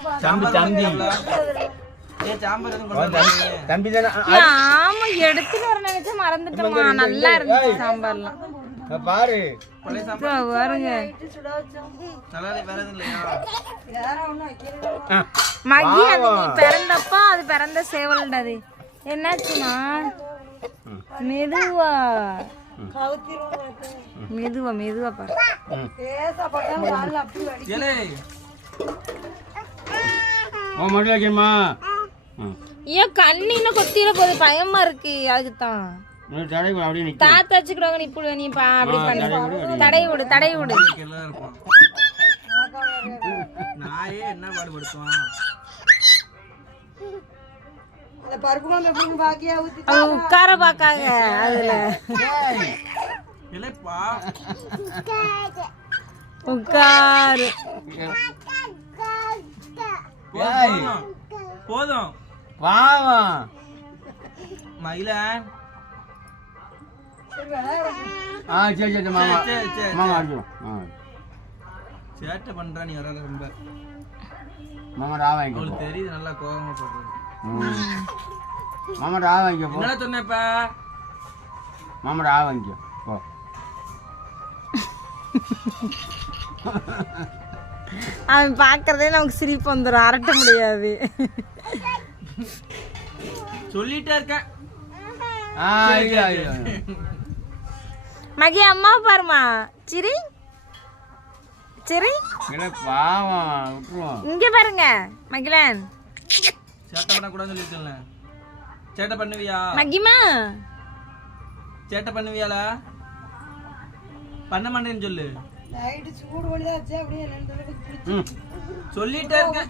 ஆமா எடுத்துட்டு வர நினைச்சா மறந்துட்டோமா. நல்லா இருந்துச்சு சாம்பார்லாம் பாரு. பாருங்க மகி, அது நீ பிறந்தப்பா அது பிறந்த சேவல்டாது. என்னாச்சுமா? மெதுவா மெதுவா மெதுவா பாரு. ஏன் கண்ணின்னு கொத்திர போது பயமா இருக்கு. அதுக்குதான் தாத்தா வச்சுக்கிடுவாங்க. இப்படி நீ அப்படி பண்ணி தடை விடு தடை விடு. உட்கார பாக்காங்க அதுல உட்காரு. போதும் வாவா மயிலன். சரி சரி மாமா மாமா அடிச்சிடும். சேட்டை பண்றா நீ வர ரொம்ப. மாமா ரா வாங்கிக்க தெரியுது. நல்லா கோவமா போடுறது. மாமா ரா வாங்கிக்க போ. என்ன சொன்னேப்பா? மாமா ரா வாங்கிக்க போ. அவன் பாக்குறதே நமக்கு சிரிப்பு வந்துடும். அரட்ட முடியாது. சொல்லிட்டே இருக்கேன். மகி அம்மா பாருமா. சிரி சிரி இங்க பாருங்க மகிழன். சேட்டை பண்ண கூடாதுன்னு சொல்லிருக்கேன்ல. சேட்டை பண்ணுவியா மகிமா? சேட்டை பண்ணுவியால? பண்ண மாட்டேன்னு சொல்லு. சொல்லிட்டே இருக்கேன்.